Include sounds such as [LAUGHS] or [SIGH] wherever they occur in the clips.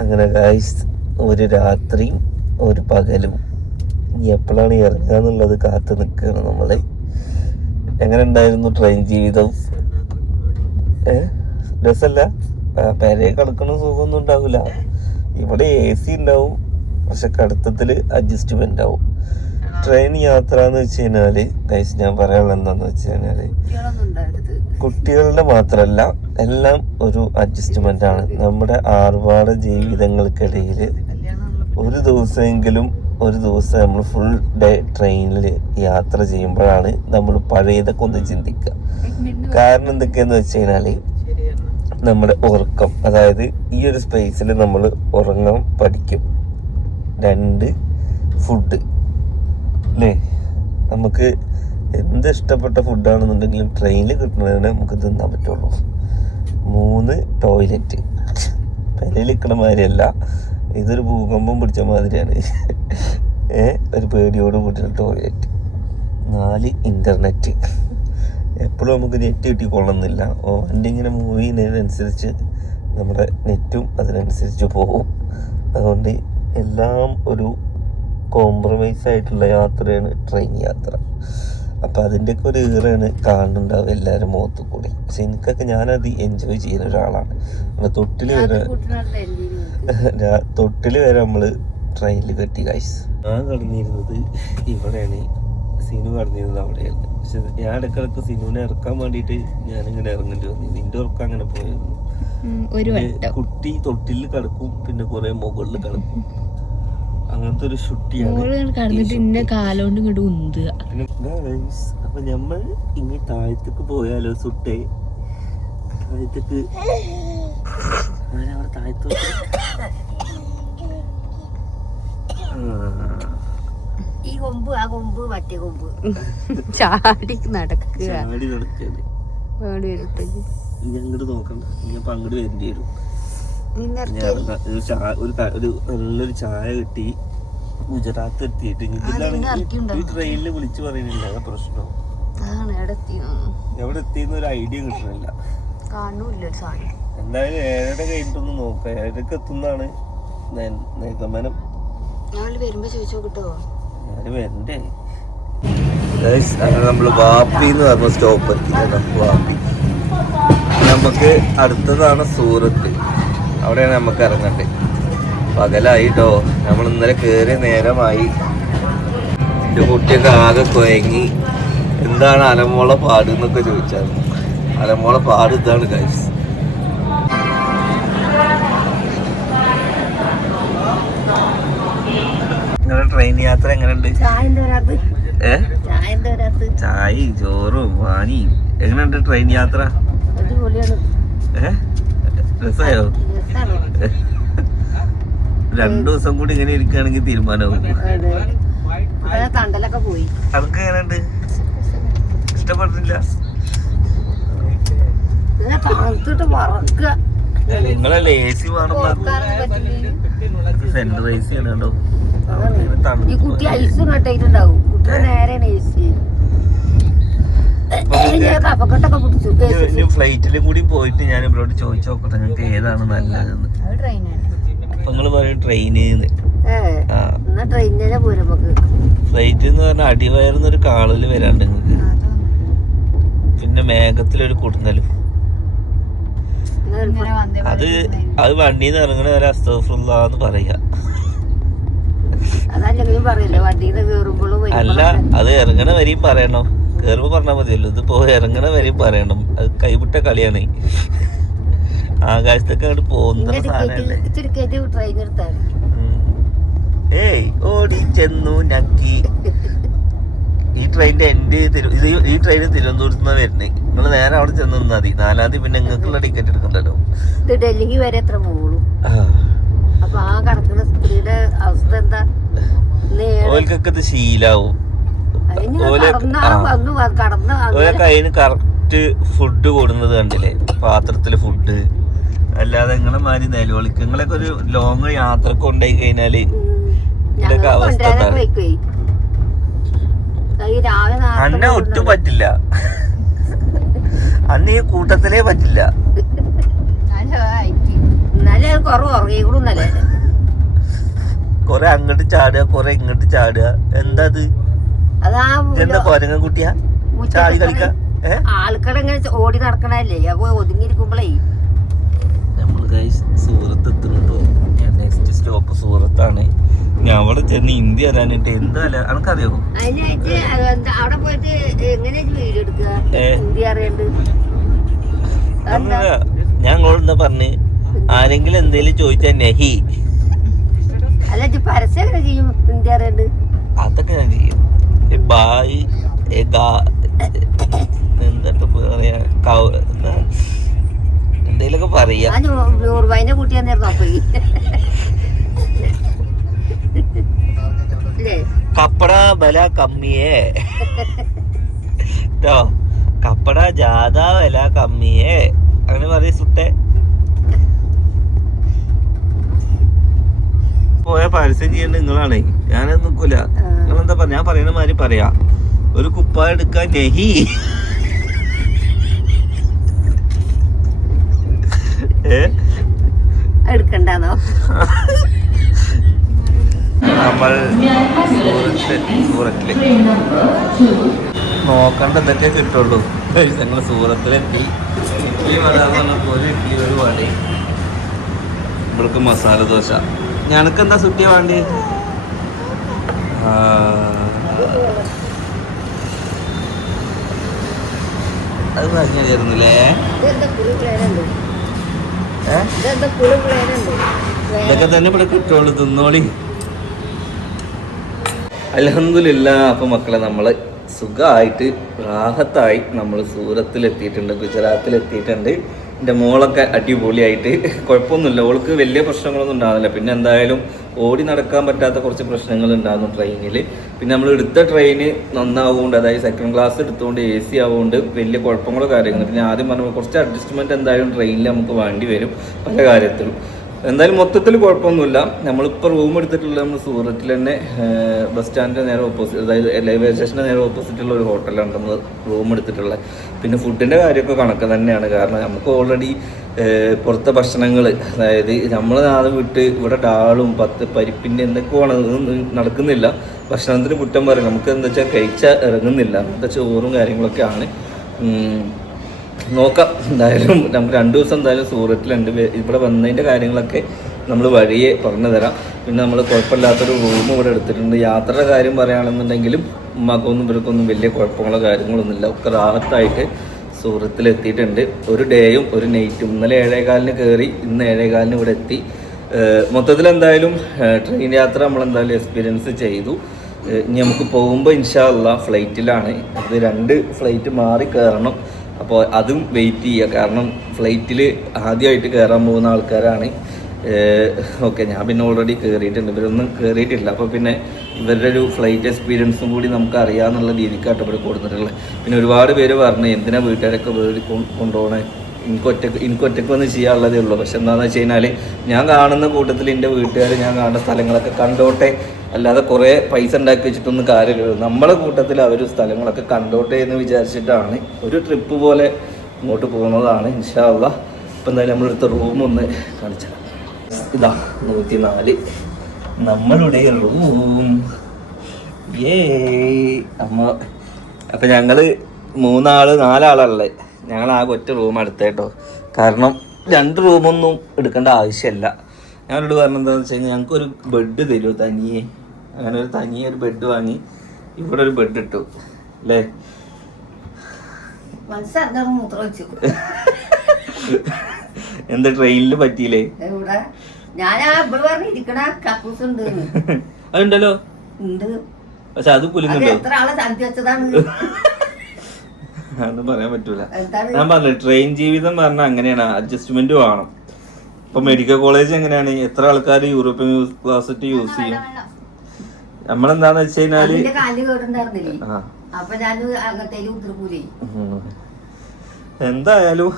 അങ്ങനെ ഗായ്സ് ഒരു രാത്രിയും ഒരു പകലും. ഇനി എപ്പോഴാണ് ഇറങ്ങുക എന്നുള്ളത് കാത്തു നിൽക്കുകയാണ് നമ്മൾ എങ്ങനെ ഉണ്ടായിരുന്നു ട്രെയിൻ ജീവിതം? ഏ? രസമല്ല പെരയെ കിടക്കണ സുഖമൊന്നും ഉണ്ടാവില്ല ഇവിടെ എ സി ഉണ്ടാവും. പക്ഷെ കടുത്തത്തിൽ അഡ്ജസ്റ്റ്മെന്റ് ആവും. ട്രെയിൻ യാത്ര എന്ന് വെച്ച് കഴിഞ്ഞാൽ ഗൈസ് ഞാൻ പറയാനുള്ളത് എന്താന്ന് വെച്ച് കഴിഞ്ഞാൽ കുട്ടികളുടെ മാത്രമല്ല എല്ലാം ഒരു അഡ്ജസ്റ്റ്മെന്റ് ആണ്. നമ്മുടെ ആർഭാട ജീവിതങ്ങൾക്കിടയിൽ ഒരു ദിവസമെങ്കിലും ഒരു ദിവസം നമ്മൾ ഫുൾ ഡേ ട്രെയിനിൽ യാത്ര ചെയ്യുമ്പോഴാണ് നമ്മൾ പഴയതൊക്കെ ഒന്ന് ചിന്തിക്കുക. കാരണം എന്തൊക്കെയെന്ന് വെച്ച് കഴിഞ്ഞാൽ നമ്മുടെ ഉറക്കം അതായത് ഈ ഒരു സ്പേസിൽ നമ്മൾ ഉറങ്ങാൻ പഠിക്കും. രണ്ട് ഫുഡ് അല്ലേ നമുക്ക് എന്ത് ഇഷ്ടപ്പെട്ട ഫുഡാണെന്നുണ്ടെങ്കിലും ട്രെയിനിൽ കിട്ടുന്നതിന് നമുക്ക് തിന്നാൻ പറ്റുള്ളൂ. മൂന്ന് ടോയ്ലറ്റ് പെരയിൽ നിൽക്കണ മാതിരിയല്ല. ഇതൊരു ഭൂകമ്പം പിടിച്ച മാതിരിയാണ്. ഏ? ഒരു പേടിയോട് കൂടിയുള്ള ടോയ്ലറ്റ് നാല് ഇന്റർനെറ്റ് എപ്പോഴും നമുക്ക് നെറ്റ് കിട്ടിക്കൊള്ളുന്നില്ല. ഓ ഇങ്ങനെ മൂവ് ചെയ്യുന്നതിനനുസരിച്ച് നമ്മുടെ നെറ്റും അതിനനുസരിച്ച് പോകും അതുകൊണ്ട് എല്ലാം ഒരു കോംപ്രമൈസ് ആയിട്ടുള്ള യാത്രയാണ് ട്രെയിൻ യാത്ര. അപ്പോൾ അതിന്റെയൊക്കെ ഒരു ഈറാണ് കാണുന്നുണ്ടാവും എല്ലാവരും മുഖത്ത് കൂടി. പക്ഷെ എനിക്കൊക്കെ ഞാനത് എൻജോയ് ചെയ്യുന്ന ഒരാളാണ്. നമ്മുടെ തൊട്ടിൽ വരെ തൊട്ടിൽ തൊട്ടിൽ വരെ [LAUGHS] നമ്മൾ ട്രെയിനിൽ കെട്ടി കാശ് ഞാൻ കടന്നിരുന്നത് ഇവിടെയാണ്. സിനു കടന്നിരുന്നത് അവിടെയാണ്. പക്ഷെ ഞാൻ ഇടയ്ക്കിടക്ക് സിനുവിനെ ഇറക്കാൻ വേണ്ടിയിട്ട് ഞാനിങ്ങനെ ഇറങ്ങേണ്ടി വന്നു. നിന്റെ ഉറക്കം അങ്ങനെ പോയിരുന്നു. ഒരു വട്ടം. കുട്ടി തൊട്ടിൽ കിടക്കും പിന്നെ കുറെ മുകളിൽ കിടക്കും. അങ്ങനത്തെ ഒരു ഷുട്ടിയാണ് കടന്നിട്ട് ഇന്നെ കാലോണ്ട് ഇങ്ങോട്ട് ഉന്ത് അപ്പൊ നമ്മൾ ഇനി താഴത്തേക്ക് പോയാലോ സുട്ടേ? താഴത്തേക്ക്. താഴത്തോട്ട് ഈ കൊമ്പ് ആ കൊമ്പ് മറ്റേ കൊമ്പ്. [LAUGHS] ചാടി നടക്കുക. ചാടി നടക്കുക വേണ്ടി വരുത്തേക്ക് ഇനി അങ്ങോട്ട് നോക്കണ്ട. ഇനി അപ്പൊ അങ്ങോട്ട് വരേണ്ടി വരും. ഒരു നല്ലൊരു ചായ കിട്ടി. ഗുജറാത്ത് എത്തിയിട്ട് ഇതിലാണെങ്കിൽ ഈ ട്രെയിനിൽ വിളിച്ചു പറയുന്നില്ല അതാ പ്രശ്നം. എവിടെ എത്തിയെന്ന് ഒരു ഐഡിയ സാധനം. എന്തായാലും ഏഴര കഴിഞ്ഞിട്ടൊന്ന് നോക്കാം. ഏഴരക്ക് എത്തുന്നതാണ് നിഗമനം വരണ്ടേ. നമ്മൾ വാപ്പി എന്ന് പറഞ്ഞ സ്റ്റോപ്പ് എത്തി കേട്ടോ, വാപ്പി. നമുക്ക് അടുത്തതാണ് സൂറത്ത്. അവിടെയാണ് നമുക്ക് ഇറങ്ങണ്ടേ. പകലായിട്ടോ. നമ്മൾ ഇന്നലെ കയറിയ നേരമായി. എന്റെ കുട്ടിയൊക്കെ ആകെ കുഴങ്ങി. എന്താണ് അലമോള പാട് എന്നൊക്കെ ചോദിച്ചാൽ. അലമോള പാട് ഇതാണ് ഗൈസ് നിങ്ങളുടെ ട്രെയിൻ യാത്ര എങ്ങനെയുണ്ട്? ചായ ചോറും വാനിയും. എങ്ങനെയുണ്ട് ട്രെയിൻ യാത്ര? രസമായോ രണ്ടു ദിവസം കൂടി ഇങ്ങനെ ഇരിക്കുകയാണെങ്കിൽ തീരുമാനമാകും തണ്ടലൊക്കെ പോയി. അതൊക്കെ എങ്ങനെയുണ്ട്? ഇഷ്ടപ്പെട്ടില്ല നിങ്ങളല്ലേ A C central A C ആണ് കേട്ടോ ഈ കുട്ടി ഐസും കുട്ടിയുടെ നേരെയാണ് ഫ്ലൈറ്റിലും കൂടി പോയിട്ട് ഞാൻ ഇവരോട് ചോദിച്ചു നോക്കട്ടെ നിങ്ങൾക്ക് ഏതാണ് നല്ലതെന്ന്. നിങ്ങൾ പറയും ട്രെയിനിന്ന്. ഫ്ലൈറ്റ് എന്ന് പറഞ്ഞാൽ അടിവയറുന്നൊരു കാളിൽ വരാണ്ട് നിങ്ങൾക്ക് പിന്നെ മേഘത്തിലൊരു കുടുങ്ങലും. അത് അത് വണ്ടിന്ന് ഇറങ്ങണ ഒരു അസ്തഫുല്ലാന്ന് പറയാ. അല്ല അത് ഇറങ്ങണ വരെയും പറയണം. കേറുമ്പോ പറഞ്ഞാൽ മതിയല്ലോ. ഇത് പോയി ഇറങ്ങണ വരെയും പറയണം. അത് കൈവിട്ട കളിയാണ്. ആകാശത്തൊക്കെ അങ്ങോട്ട് പോകുന്ന സാധനല്ലേ. ഏയ് ഓടി ചെന്നു നക്കി ഈ ട്രെയിനിന്റെ എൻഡ് ഇത് ഈ ട്രെയിൻ തിരുവനന്തപുരത്ത് നിന്നാണ് വരുന്നത് നിങ്ങൾ നേരെ അവിടെ ചെന്ന് നിന്നാ മതി. നാലാം തീയതി പിന്നെ നിങ്ങൾക്കുള്ള ടിക്കറ്റ് എടുക്കണ്ടല്ലോ. ഇത് ഡൽഹി വരെ എത്ര പോകുള്ളൂ. അപ്പൊ ആ കടക്കുന്ന സ്ത്രീയുടെ അവസ്ഥ എന്താ? ഓൽക്കൊക്കെ ഇത് ശീലാവും. ഓൽ അതിന് കറക്റ്റ് ഫുഡ് കൊടുക്കുന്നത് കണ്ടില്ലേ? പാത്രത്തിൽ ഫുഡ് അല്ലാതെ നിങ്ങളെ മാതിരി നിലവിളിക്ക് നിങ്ങളൊക്കെ ഒരു ലോങ് യാത്രയ്ക്ക് കൊണ്ടുപോയി കഴിഞ്ഞാൽ ഇതൊക്കെ അവസ്ഥ അന്നെ ഒട്ടും പറ്റില്ല. അന്ന് ഈ കൂട്ടത്തിലേ പറ്റില്ല. കൊറേ അങ്ങോട്ട് ചാടുക കൊറേ ഇങ്ങോട്ട് ചാടുക. എന്താ അത്? അതാ എന്താ കൊരങ്ങൻ കുട്ടിയാ? ചാടി കളിക്ക? ഇങ്ങനെ ഓടി നടക്കണല്ലേ അപ്പൊ ഒതുങ്ങിയിരിക്കുമ്പോഴേ ഗൈസ് സൂറത്ത് എത്തുന്നുണ്ടോ? ഞാൻ നെക്സ്റ്റ് സ്റ്റോപ്പ് സൂറത്താണ് ഞാൻ അവിടെ ചെന്ന് ഇന്ത്യ അറിയാനിട്ട് എന്താ അല്ല എനിക്കറിയോ അവിടെ പോയിട്ട് ഞാൻ നിങ്ങളോട് എന്താ പറഞ്ഞ്. ആരെങ്കിലും എന്തേലും ചോദിച്ചാ നെഹി. അതൊക്കെ ഞാൻ ചെയ്യും. ബായ് എന്താ പറയാ കൗ- എന്താ എന്തേലൊക്കെ പറയാ കപ്പട ബല കമ്മിയേ. കേട്ടോ കപ്പട ജാഥ ബല കമ്മിയേ. അങ്ങനെ പറയ സുട്ടെ പോയ പരസ്യം ചെയ്യേണ്ട നിങ്ങളാണ്. ഞാനത് നിക്കൂല നിങ്ങളെന്താ പറഞ്ഞ ഞാൻ പറയുന്ന മാതിരി പറയാ. ഒരു കുപ്പ എടുക്കാൻ നെഹി. ഏ? എടുക്കണ്ടെന്നോ? നമ്മൾ സൂറത്ത് സൂറത്തിൽ നോക്കണ്ട ഇതൊക്കെ കിട്ടുള്ളൂ. ഞങ്ങൾ സൂറത്തിലെത്തി ഇഡ്ഡലി വട പറഞ്ഞപ്പോൾ ഒരു ഇഡ്ഡലി ഒരു വട ഇവൾക്ക് മസാല ദോശ. ഞങ്ങൾക്ക് എന്താ സുട്ടിയ വേണ്ടി. അത് പറഞ്ഞായിരുന്നില്ലേ ഇതൊക്കെ തന്നെ ഇവിടെ കിട്ടുള്ളൂ തിന്നോളി. അലഹമില്ല അപ്പൊ മക്കളെ നമ്മൾ സുഖമായിട്ട് റാഹത്തായി നമ്മൾ സൂറത്തിൽ എത്തിയിട്ടുണ്ട് ഗുജറാത്തിൽ എത്തിയിട്ടുണ്ട് എന്റെ മോളൊക്കെ അടിപൊളിയായിട്ട്. കുഴപ്പമൊന്നുമില്ല. ഓൾക്ക് വലിയ പ്രശ്നങ്ങളൊന്നും ഉണ്ടാകുന്നില്ല പിന്നെ എന്തായാലും ഓടി നടക്കാൻ പറ്റാത്ത കുറച്ച് പ്രശ്നങ്ങൾ ഉണ്ടാകുന്നു ട്രെയിനിൽ പിന്നെ നമ്മൾ എടുത്ത ട്രെയിൻ നന്നാവുകൊണ്ട് അതായത് സെക്കൻഡ് ക്ലാസ് എടുത്തുകൊണ്ട് എ സി ആവുകൊണ്ട് വലിയ കുഴപ്പങ്ങളോ കാര്യങ്ങളും പിന്നെ ആദ്യം പറഞ്ഞപ്പോൾ കുറച്ച് അഡ്ജസ്റ്റ്മെന്റ് എന്തായാലും ട്രെയിനിൽ നമുക്ക് വേണ്ടി വരും. പല കാര്യത്തിലും. എന്തായാലും മൊത്തത്തിൽ കുഴപ്പമൊന്നുമില്ല. നമ്മളിപ്പോൾ റൂം എടുത്തിട്ടുള്ള നമ്മൾ സൂറത്തിൽ തന്നെ ബസ് സ്റ്റാൻഡിന്റെ നേരെ ഓപ്പോസിറ്റ് അതായത് റെയിൽവേ സ്റ്റേഷന്റെ നേരെ ഓപ്പോസിറ്റുള്ള ഒരു ഹോട്ടലാണ് നമ്മൾ റൂം എടുത്തിട്ടുള്ളത്. പിന്നെ ഫുഡിന്റെ കാര്യമൊക്കെ കണക്ക് തന്നെയാണ്. കാരണം നമുക്ക് ഓൾറെഡി പുറത്തെ ഭക്ഷണങ്ങൾ അതായത് നമ്മൾ നാളെ വിട്ട് ഇവിടെ ഡാളും പത്ത് പരിപ്പിന്റെ എന്തൊക്കെയാണ് നടക്കുന്നില്ല. ഭക്ഷണത്തിന് കുറ്റം പറയും. നമുക്ക് എന്താ വെച്ചാൽ കഴിച്ചാൽ ഇറങ്ങുന്നില്ല. അങ്ങനത്തെ ചോറും കാര്യങ്ങളൊക്കെയാണ്. ഉം. നോക്കാം. എന്തായാലും നമുക്ക് രണ്ട് ദിവസം എന്തായാലും സൂറത്തിലുണ്ട്. ഇവിടെ വന്നതിന്റെ കാര്യങ്ങളൊക്കെ നമ്മൾ വഴിയെ പറഞ്ഞു തരാം പിന്നെ നമ്മൾ കുഴപ്പമില്ലാത്തൊരു റൂം ഇവിടെ എടുത്തിട്ടുണ്ട്. യാത്രയുടെ കാര്യം പറയുകയാണെന്നുണ്ടെങ്കിലും ഉമ്മാക്കൊന്നും ഇവർക്കൊന്നും വലിയ കുഴപ്പങ്ങളോ കാര്യങ്ങളൊന്നും ഇല്ല ഒക്കെ റാഹത്തായിട്ട് സൂറത്തിൽ എത്തിയിട്ടുണ്ട് ഒരു ഡേയും ഒരു നൈറ്റും ഇന്നലെ ഏഴേകാലിന് കയറി ഇന്ന് ഏഴേകാലിന് ഇവിടെ എത്തി. മൊത്തത്തിൽ എന്തായാലും ട്രെയിൻ യാത്ര നമ്മൾ എന്തായാലും എക്സ്പീരിയൻസ് ചെയ്തു ഇനി നമുക്ക് പോകുമ്പോൾ ഇൻഷാല്ല ഫ്ലൈറ്റിലാണ് അത് രണ്ട് ഫ്ലൈറ്റ് മാറി കയറണം അപ്പോൾ അതും വെയിറ്റ് ചെയ്യുക. കാരണം ഫ്ലൈറ്റിൽ ആദ്യമായിട്ട് കയറാൻ പോകുന്ന ആൾക്കാരാണ്. ഓക്കെ ഞാൻ പിന്നെ ഓൾറെഡി കയറിയിട്ടുണ്ട് ഇവരൊന്നും കയറിയിട്ടില്ല അപ്പോൾ പിന്നെ ഇവരുടെ ഒരു ഫ്ലൈറ്റ് എക്സ്പീരിയൻസും കൂടി നമുക്ക് അറിയാമെന്നുള്ള രീതിക്കാട്ട് ഇവിടെ കൊടുത്തിട്ടുള്ളത്. പിന്നെ ഒരുപാട് പേര് പറഞ്ഞു എന്തിനാ വീട്ടുകാരൊക്കെ വേടി കൊണ്ടുപോകണേ എനിക്ക് ഒറ്റയ്ക്ക് എനിക്ക് ഒറ്റയ്ക്ക് വന്ന് ചെയ്യാനുള്ളതേ ഉള്ളൂ. പക്ഷെ എന്താണെന്ന് വെച്ച് കഴിഞ്ഞാൽ ഞാൻ കാണുന്ന കൂട്ടത്തിൽ എന്റെ വീട്ടുകാർ ഞാൻ കാണുന്ന സ്ഥലങ്ങളൊക്കെ കണ്ടോട്ടെ അല്ലാതെ കുറേ പൈസ ഉണ്ടാക്കി വെച്ചിട്ടൊന്നും കാര്യമില്ല. നമ്മളെ കൂട്ടത്തിൽ അവർ സ്ഥലങ്ങളൊക്കെ കണ്ടോട്ടെ എന്ന് വിചാരിച്ചിട്ടാണ് ഒരു ട്രിപ്പ് പോലെ ഇങ്ങോട്ട് പോകുന്നതാണ് ഇൻഷാല്ല ഇപ്പം എന്തായാലും നമ്മളെടുത്ത റൂം ഒന്ന് കാണിച്ചു ഇതാ നൂറ്റി നാല് നമ്മളുടെ റൂം ഏ അമ്മ അപ്പം ഞങ്ങൾ മൂന്നാൾ നാലാളല്ലേ? ഞങ്ങൾ ആകെ ഒറ്റ റൂം എടുത്തേട്ടോ കാരണം രണ്ട് റൂമൊന്നും എടുക്കേണ്ട ആവശ്യമില്ല. ഞാനോട് പറഞ്ഞത് എന്താണെന്ന് വെച്ച് കഴിഞ്ഞാൽ ഞങ്ങൾക്കൊരു ബെഡ് തരുമോ തനിയെ. അങ്ങനെ ഒരു തനിയെ ഒരു ബെഡ് വാങ്ങി ഇവിടെ ഒരു ബെഡ് ഇട്ടു അല്ലേ എന്താ ട്രെയിനിൽ പറ്റിയില്ലേ? പറഞ്ഞ് അതുണ്ടല്ലോ. പക്ഷെ അത് വെച്ചതാണ്? അതൊന്നും പറയാൻ പറ്റൂല. ഞാൻ പറഞ്ഞു ട്രെയിൻ ജീവിതം പറഞ്ഞാൽ അങ്ങനെയാണ് അഡ്ജസ്റ്റ്മെന്റ് വേണം. ഇപ്പൊ മെഡിക്കൽ കോളേജ് എങ്ങനെയാണ്? എത്ര ആൾക്കാർ യൂറോപ്യൻ ക്ലാസ് യൂസ് ചെയ്യും? നമ്മളെന്താന്ന് വെച്ച് കഴിഞ്ഞാൽ എന്തായാലും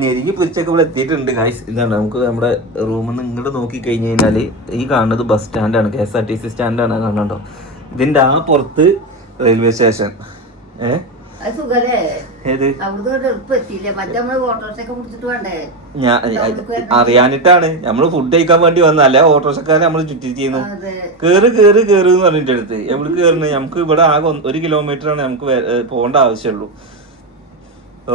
ഞെരിഞ്ഞ് പൊരിച്ചൊക്കെ ഇവിടെ എത്തിയിട്ടുണ്ട്. ഗായ്സ് ഇതാണ് നമുക്ക് നമ്മുടെ റൂമിൽ നിന്ന് ഇങ്ങോട്ട് നോക്കി കഴിഞ്ഞ് കഴിഞ്ഞാൽ ഈ കാണുന്നത് bus സ്റ്റാൻഡാണ് K S R T C സ്റ്റാൻഡാണ് കാണണ്ടോ ഇതിന്റെ ആ പുറത്ത് റെയിൽവേ സ്റ്റേഷൻ ഏഹ് ഏത്? അറിയാനിട്ടാണ്. നമ്മൾ ഫുഡ് കഴിക്കാൻ വേണ്ടി വന്നല്ല ഓട്ടോറിക്ഷക്കാരെ നമ്മൾ ചുറ്റി ചെയ്യുന്നു അതെ. കേറ് കേറ് കേറ് എന്ന് പറഞ്ഞിട്ട് അടുത്ത് എവിടെ കേറുന്നത് നമുക്ക് ഇവിടെ ആകെ ഒരു കിലോമീറ്റർ ആണ് നമുക്ക് പോകേണ്ട ആവശ്യമുള്ളൂ.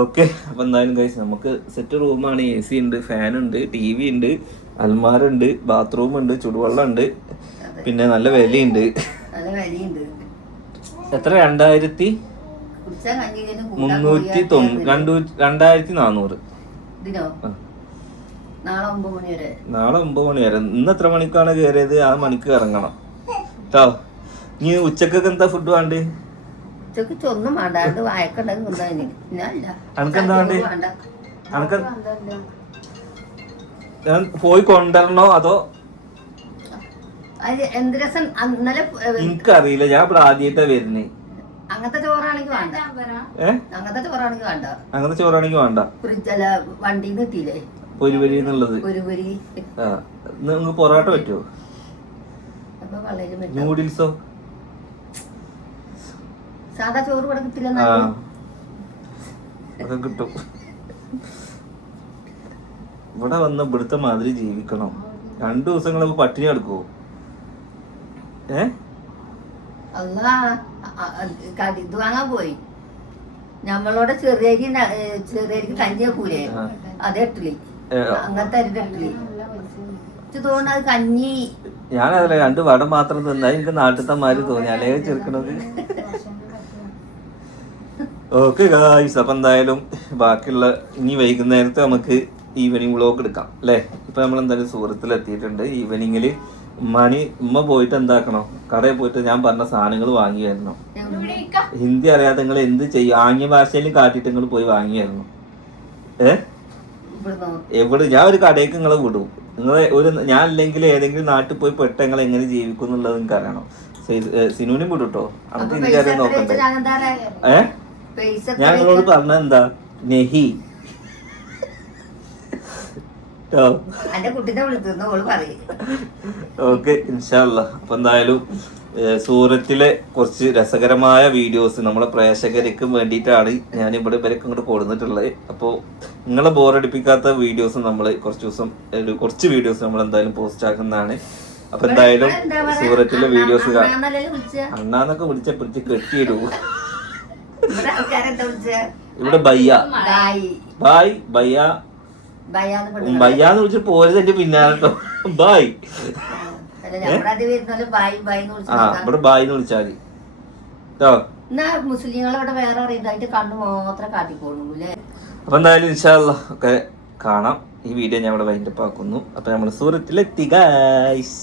ഓക്കെ അപ്പൊ എന്തായാലും കഴിച്ച് നമുക്ക് സെറ്റ് റൂമാണ് എ സി ഉണ്ട് ഫാൻ ഉണ്ട് ടി വി ഉണ്ട് അൽമാരുണ്ട് ബാത്റൂം ഉണ്ട് ചുടുവെള്ളം ഉണ്ട്. പിന്നെ നല്ല വിലയുണ്ട്. എത്ര? രണ്ടായിരത്തി മുന്നൂറ്റി രണ്ടായിരത്തി നാനൂറ് നാളെ ഒമ്പത് മണി വരെ. ഇന്ന് എത്ര മണിക്കാണ് കയറിയത് ആ മണിക്ക് ഇറങ്ങണം. കേട്ടോ നീ ഉച്ചക്കൊക്കെ എന്താ ഫുഡ് വേണ്ടേ? ഉച്ചയ്ക്ക് ചൊന്നും വേണ്ടാണ്ട് വായക്കുണ്ടെങ്കിൽ കൊണ്ടുപോയി ഞാനില്ല അനക്കെന്താ വേണ്ടേ? വേണ്ട. അനക്ക് ഞാൻ പോയി കൊണ്ടുവരണോ അതോ? അത് എനിക്കറിയില്ല. ഞാൻ ഇവിടെ ആദ്യമായിട്ടാ വരുന്നേ. അങ്ങനത്തെ ചോറാണെങ്കിൽ വേണ്ട. അങ്ങനത്തെ ചോറാണെങ്കിൽ വേണ്ട. അങ്ങനത്തെ ചോറാണെങ്കിൽ വേണ്ട. ഫ്രിഡ്ജ് കിട്ടിയില്ലേ എന്നുള്ളത്. നിങ്ങൾക്ക് പൊറോട്ട പറ്റുമോ നൂഡിൽസോ? സാധാ ചോറ് ഇവിടെ കിട്ടില്ല ആ. അതൊക്കെ കിട്ടും. ഇവിടെ വന്ന് ഇവിടുത്തെ മാതിരി ജീവിക്കണം. രണ്ടു ദിവസങ്ങളൊക്കെ പട്ടിണി എടുക്കുവോ ഏ? അല്ല ഇത് വാങ്ങാൻ പോയി. നമ്മളോട് ചെറിയ ചെറിയരിക്ക് കഞ്ഞി വെക്കൂലേ? ആ. അത് ഇഡ്ഡലി അങ്ങനത്തെ അരി ഇഡ്ഡലി തോന്നുന്നു അത് കഞ്ഞി. ഞാനതല്ല രണ്ട് വടം മാത്രം തിന്നാ എനിക്ക് നാട്ടിലത്തെ മാതിരി തോന്നി. അല്ലേ ചെറുക്കണത് ഓക്കെ ഗായ്സ് അപ്പൊ എന്തായാലും ബാക്കിയുള്ള ഇനി വൈകുന്നേരത്തെ നമുക്ക് ഈവനിങ് വ്ളോഗ് എടുക്കാം. അല്ലേ? ഇപ്പൊ നമ്മൾ എന്തായാലും സുഹൃത്തിൽ എത്തിയിട്ടുണ്ട് ഈവനിങ്ങിൽ ഉമ്മാനി ഉമ്മ പോയിട്ട് എന്താക്കണം? കടയിൽ പോയിട്ട് ഞാൻ പറഞ്ഞ സാധനങ്ങൾ വാങ്ങിയായിരുന്നു. ഹിന്ദി അറിയാതെ നിങ്ങൾ എന്ത് ചെയ്യും? ആംഗ്യ ഭാഷയിലും കാട്ടിട്ട് നിങ്ങൾ പോയി വാങ്ങിയായിരുന്നു. ഏ? എവിടെ? ഞാൻ ഒരു കടയ്ക്ക് നിങ്ങളെ വിടും. നിങ്ങളെ ഒരു ഞാൻ അല്ലെങ്കിൽ ഏതെങ്കിലും നാട്ടിൽ പോയി പെട്ട നിങ്ങൾ എങ്ങനെ ജീവിക്കും എന്നുള്ളത് നിങ്ങൾക്ക് അറിയണം. സിനുവിനും വിടും കേട്ടോ ഹിന്ദി അറിയാൻ നോക്കണ്ടേ? ഏ? ഞാൻ നിങ്ങളോട് പറഞ്ഞ എന്താ? നെഹി. ഓക്കെ ഇൻഷാല്ല അപ്പൊ എന്തായാലും സൂറത്തിലെ കുറച്ച് രസകരമായ വീഡിയോസ് നമ്മളെ പ്രേക്ഷകർക്ക് വേണ്ടിയിട്ടാണ് ഞാൻ ഇവിടെ ഇവരൊക്കെ ഇങ്ങോട്ട് കൊടുത്തിട്ടുള്ളത് അപ്പോൾ നിങ്ങളെ ബോറടിപ്പിക്കാത്ത വീഡിയോസ് നമ്മൾ കുറച്ച് ദിവസം കുറച്ച് വീഡിയോസ് നമ്മൾ എന്തായാലും പോസ്റ്റ് ആക്കുന്നതാണ്. അപ്പൊ എന്തായാലും എന്താ സൂറത്തിലെ വീഡിയോസ് അണ്ണാന്നൊക്കെ വിളിച്ച പിടിച്ച് കെട്ടിയിടൂ. ഇവിടെ ബയ്യ. ബായ്. ബായ് ബയ്യ. ബയ്യാന്ന് വിളിച്ച് പോരുത് എന്റെ പിന്നാലോ ബായ് ആ ഇവിടെ ബായ് എന്ന് വിളിച്ചാൽ മതി. കേട്ടോ എന്നാ മുസ്ലിങ്ങളവിടെ വേറെ അറിയുന്നതായിട്ട് കണ്ണു മാത്രം കാട്ടിക്കോളൂ അല്ലേ അപ്പൊ എന്തായാലും ഇൻഷാല്ല ഒക്കെ കാണാം. ഈ വീഡിയോ ഞാൻ ഇവിടെ വൈൻഡപ്പ് ആക്കുന്നു. അപ്പൊ നമ്മൾ സൂറത്തിലെത്തി ഗൈസ്